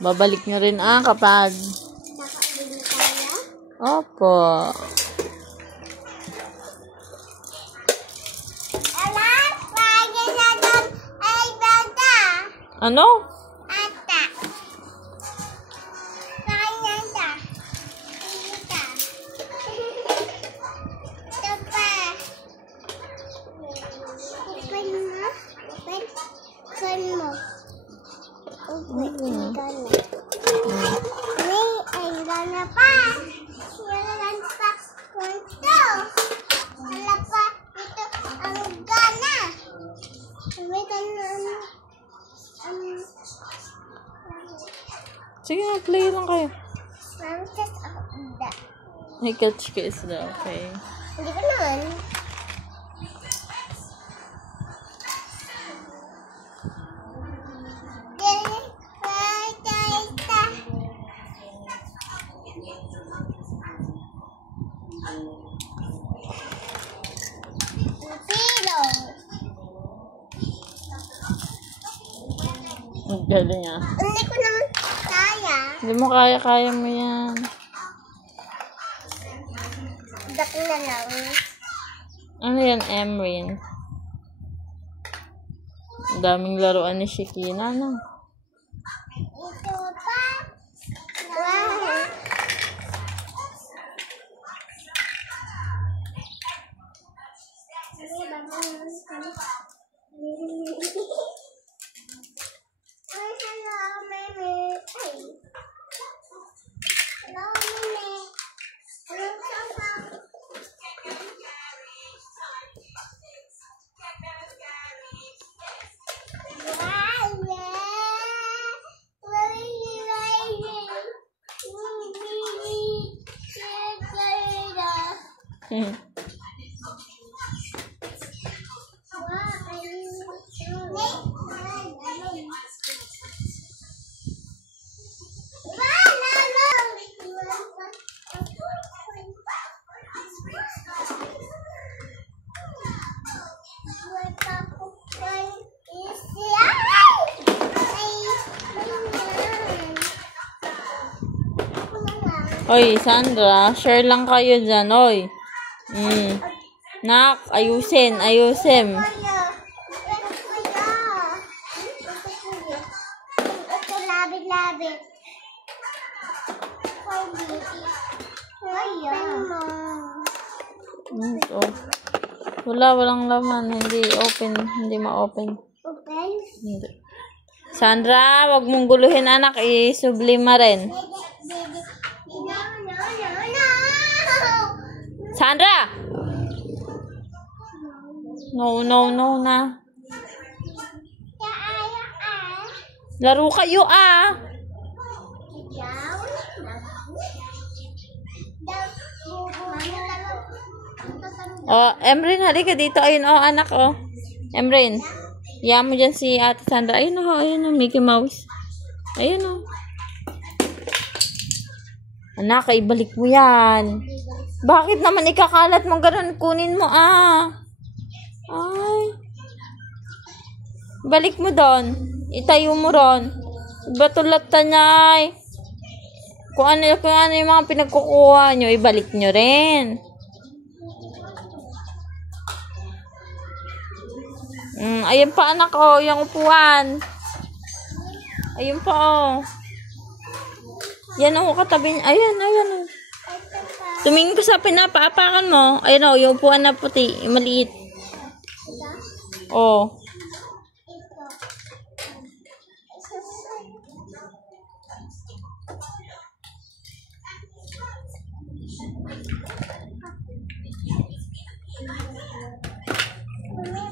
Babalik nyo rin kapag nakabili tayo. opo. Alam, pwede na doon ay bata. Ano? Ata. Kaya na. Ita. Ito pa. Open mo. Open mo. Open ka na. May ay gana pa. Wala pa. Kunto. Wala pa. Ito ang gana. May gana. Sige, play lang kayo. Mamsas ako da. May catch ka isda, okay. Hindi ko naman. Ang galing Hindi ko naman kaya. Hindi mo kaya mo yan. Dak na lang. Ano yan, Emrin? Ang daming laruan ni Shikina, no? Ito pa. Wow. Ay, hello, Mimi. Ay. Hello, Mimi. Hello, Papa. Oy, Sandra, share lang kayo dyan, oy. Nak, ayusin. Ito, labit-labit. Walang laman. Hindi open. Hindi ma-open. Open? Hindi. Sandra, wag mong guluhin, anak. I-sublima rin. Sandra! No na. Laro kayo, Oh, Emrin, halika dito. Ayun, anak, Emrin. Iyan mo dyan si Ate Sandra. Ayun, Mickey Mouse. Ayun, Anak, ibalik mo yan. Bakit naman ikakalat mo ganun? Kunin mo, Ay. Balik mo doon. Itayo mo ron. Batulatan niya, ay. Kung ano yung mga pinagkukuha nyo, ibalik nyo rin. Ayun pa, anak, yung upuan. Ayun pa, Yan, katabi niya. Ayan. Tumingin ko sa pinapaapakan mo. Ayun, yung upuan na puti. Maliit.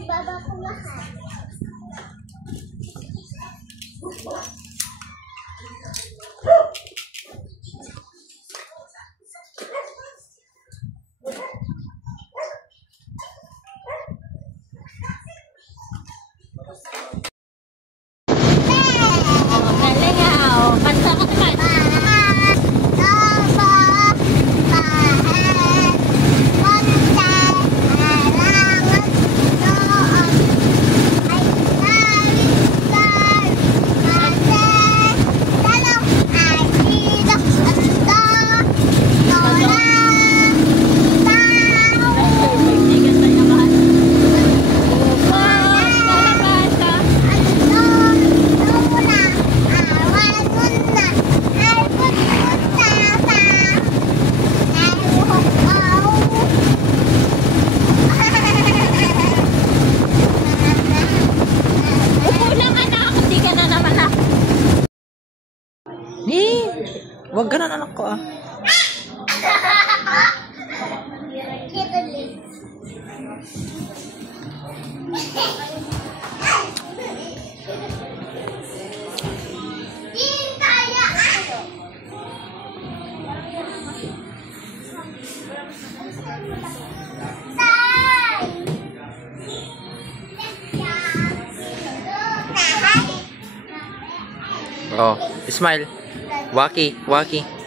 Baba ko lahat. Huwag ganun anak ko ah. Oh, smile. Waki, waki.